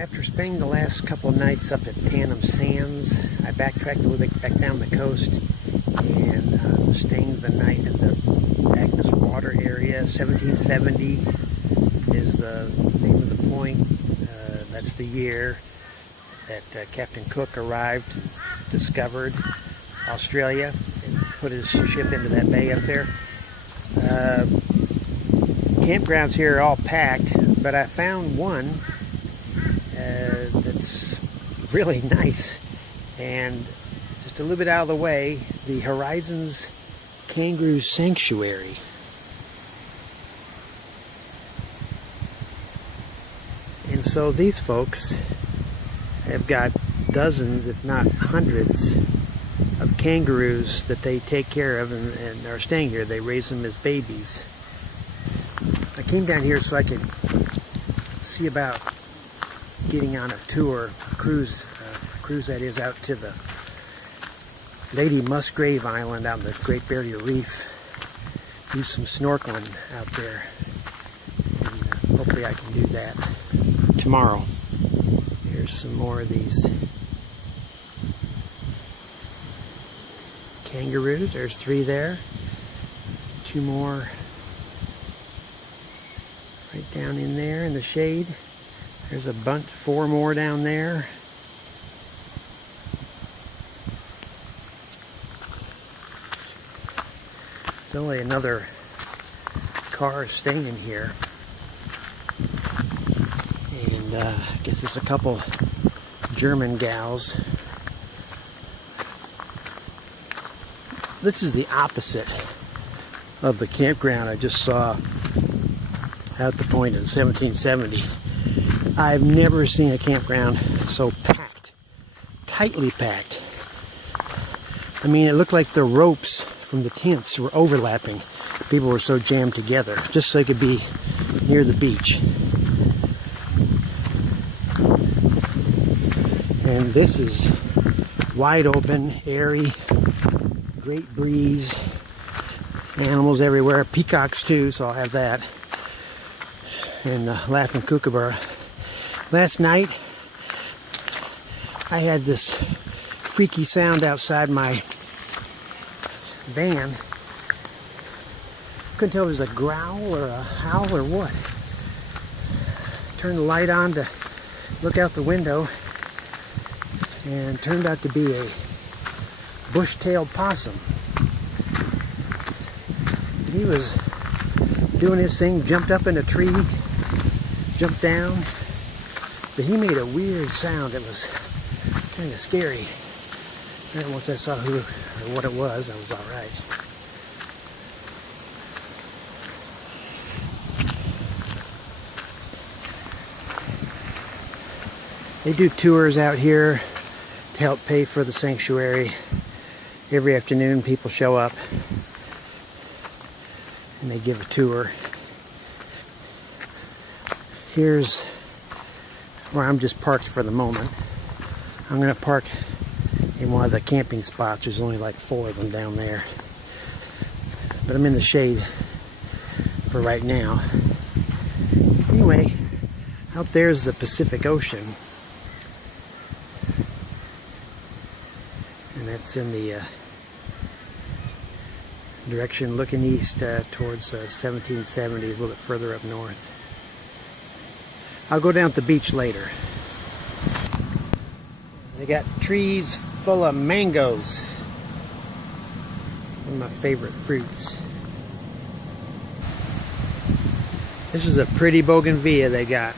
After spending the last couple of nights up at Tannum Sands, I backtracked a little bit back down the coast and staying the night at the Agnes Water area. 1770 is the name of the point. That's the year that Captain Cook arrived and discovered Australia and put his ship into that bay up there. Campgrounds here are all packed, but I found one that's really nice, and just a little bit out of the way, the Horizon Kangaroo Sanctuary. And so these folks have got dozens, if not hundreds, of kangaroos that they take care of and are staying here. They raise them as babies. I came down here so I could see about getting on a tour, a cruise that is, out to the Lady Musgrave Island out in the Great Barrier Reef. Do some snorkeling out there, and hopefully I can do that tomorrow. Here's some more of these kangaroos. There's 3 there, 2 more right down in there in the shade. There's a bunch, 4 more down there. There's only another car staying in here. And I guess it's a couple German gals. This is the opposite of the campground I just saw at the point in 1770. I've never seen a campground so packed, tightly packed. I mean, it looked like the ropes from the tents were overlapping. People were so jammed together, just so they could be near the beach. And this is wide open, airy, great breeze, animals everywhere, peacocks too, so I'll have that. And the laughing kookaburra. Last night, I had this freaky sound outside my van. Couldn't tell if it was a growl or a howl or what. Turned the light on to look out the window, and it turned out to be a bush-tailed possum. He was doing his thing, jumped up in a tree, jumped down, but he made a weird sound that was kind of scary. And once I saw who or what it was, I was all right. They do tours out here to help pay for the sanctuary. Every afternoon people show up and they give a tour. Here's where I'm just parked for the moment. I'm going to park in one of the camping spots. There's only like 4 of them down there. But I'm in the shade for right now. Anyway, out there's the Pacific Ocean. And that's in the direction looking east towards 1770s, a little bit further up north. I'll go down to the beach later. They got trees full of mangoes. One of my favorite fruits. This is a pretty bougainvillea they got.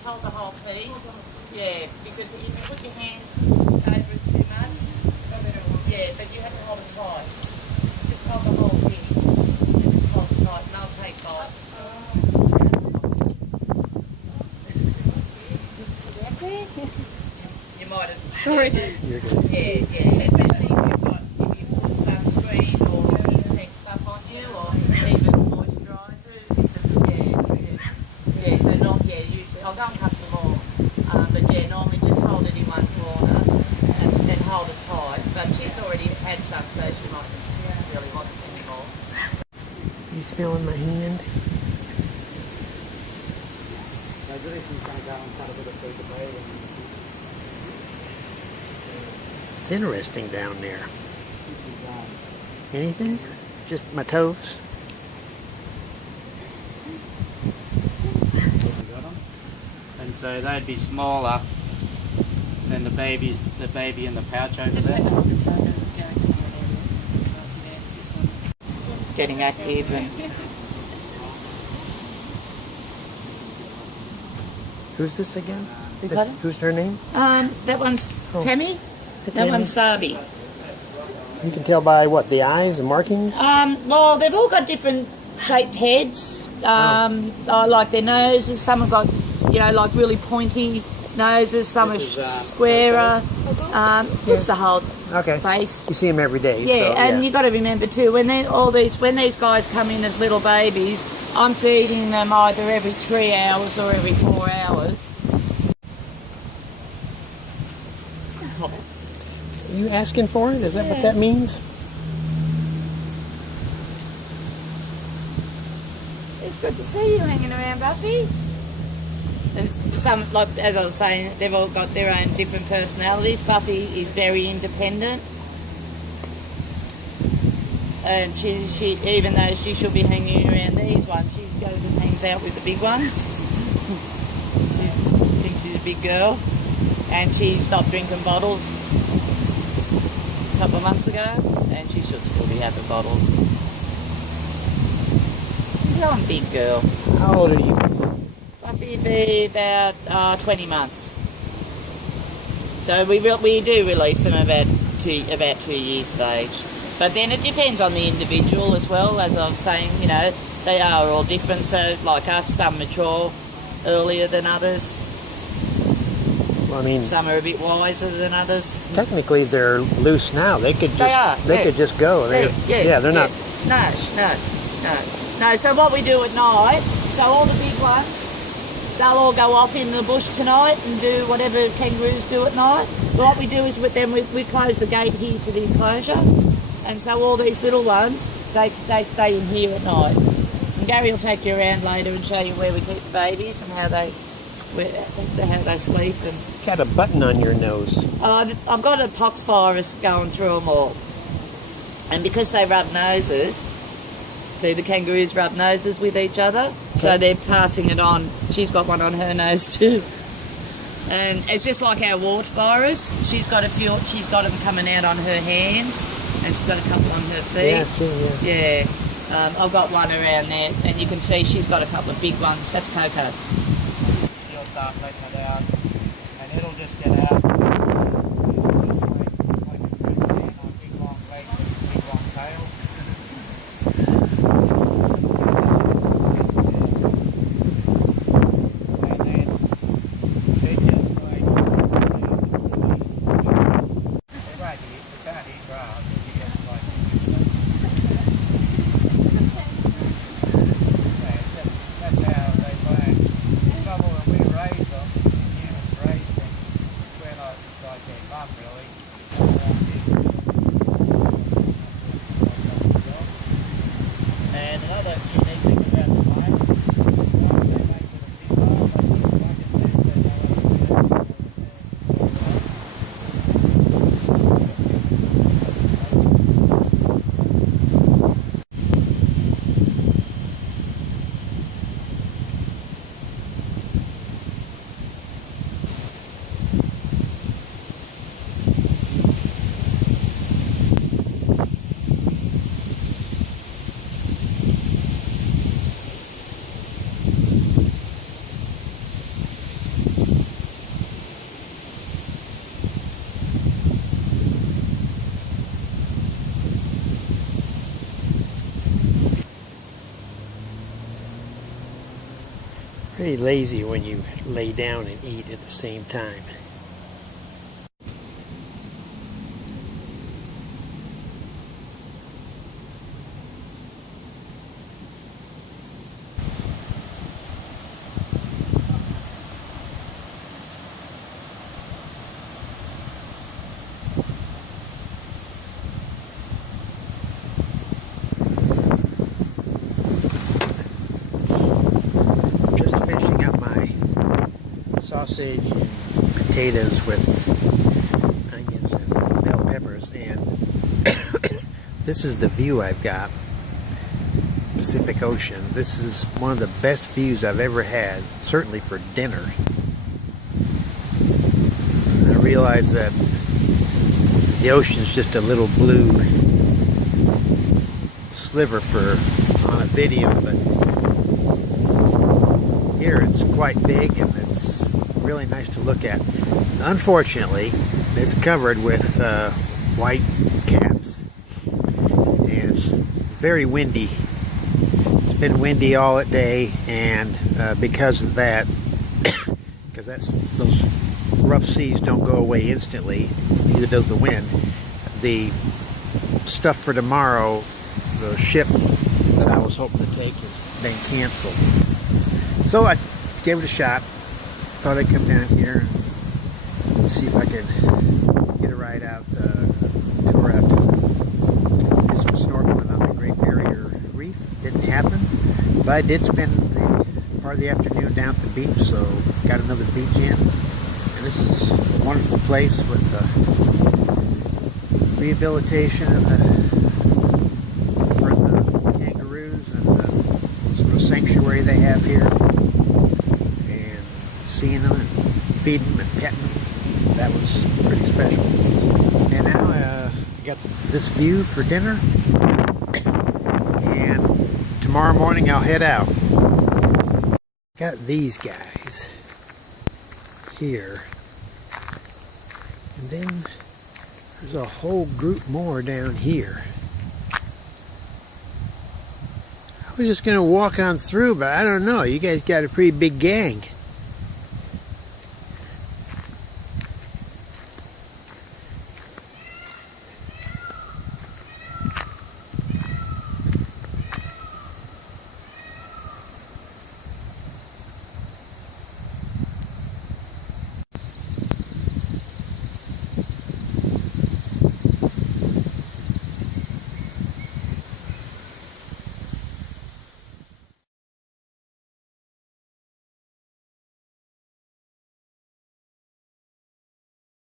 just hold the whole piece. Yeah, because if you put your hands over it too much, yeah, but you have to hold it tight. Just hold the whole thing. And just hold it tight and they'll take bites. You might have. Sorry. You're good. Yeah, yeah. Especially if you put sunscreen or insect stuff on you or even moisturiser. Yeah, so not, usually, I'll go and cut some more. But yeah, normally just hold it in one corner and hold it tight. But she's already had some, so she might really want it anymore. You smelling my hand? It's interesting down there. Anything? Just my toes? And so they'd be smaller than the baby in the pouch over there. Getting active and Who's this again? Pardon? Who's her name? that one's Tammy. That Tammy. one's Sabi. You can tell by what, the eyes and markings? Well, they've all got different shaped heads. I like their noses. Some have got, like really pointy noses. Some are squarer. Just the whole face. You see them every day. Yeah, so, and you've got to remember too, when these guys come in as little babies, I'm feeding them either every 3 hours or every 4 hours. Are you asking for it? Is that what that means? It's good to see you hanging around, Buffy. And some, like as I was saying, they've all got their own different personalities. Buffy is very independent, and she even though she should be hanging around these ones, she goes and hangs out with the big ones. She thinks she's a big girl, and she stopped drinking bottles a couple of months ago, and she should still be having bottles. She's a big girl. How old are you? Buffy would be about 20 months. So we do release them about 2 years of age. But then it depends on the individual as well. As I was saying, they are all different. So like us, some mature earlier than others. Well, I mean, some are a bit wiser than others. Technically, they're loose now. They could just could just go. They're not. No. So what we do at night, so all the big ones, they'll all go off in the bush tonight and do whatever kangaroos do at night. But what we do is with them, we close the gate here to the enclosure, and so all these little ones, they stay in here at night. And Gary will take you around later and show you where we keep the babies and how they sleep. And Got a button on your nose. I've got a pox virus going through them all, and because they rub noses. See, the kangaroos rub noses with each other, so they're passing it on. She's got one on her nose too. And it's just like our wart virus. She's got them coming out on her hands, and she's got a couple on her feet. Yeah, I see, yeah. I've got one around there, and you can see she's got a couple of big ones. That's Coco. She'll start letting it out, and it'll just get out. pretty lazy when you lay down and eat at the same time. Sausage and potatoes with onions and bell peppers, and this is the view I've got. Pacific Ocean. This is one of the best views I've ever had, certainly for dinner. I realize that the ocean's just a little blue sliver on a video, but here it's quite big and it's really nice to look at. Unfortunately, it's covered with white caps, and it's very windy. It's been windy all day, and because of that, because those rough seas don't go away instantly, neither does the wind. The stuff for tomorrow, the ship that I was hoping to take, has been canceled. So I gave it a shot. Thought I'd come down here and see if I could get a ride out, tour out, do some snorkeling on the Great Barrier Reef. Didn't happen, but I did spend the part of the afternoon down at the beach, so got another beach in. And this is a wonderful place with rehabilitation for the kangaroos and the sort of sanctuary they have here. Seeing them and feeding them and petting them, that was pretty special. And now I got this view for dinner, and tomorrow morning I'll head out. Got these guys here, and then there's a whole group more down here. I was just gonna walk on through, but I don't know, you guys got a pretty big gang.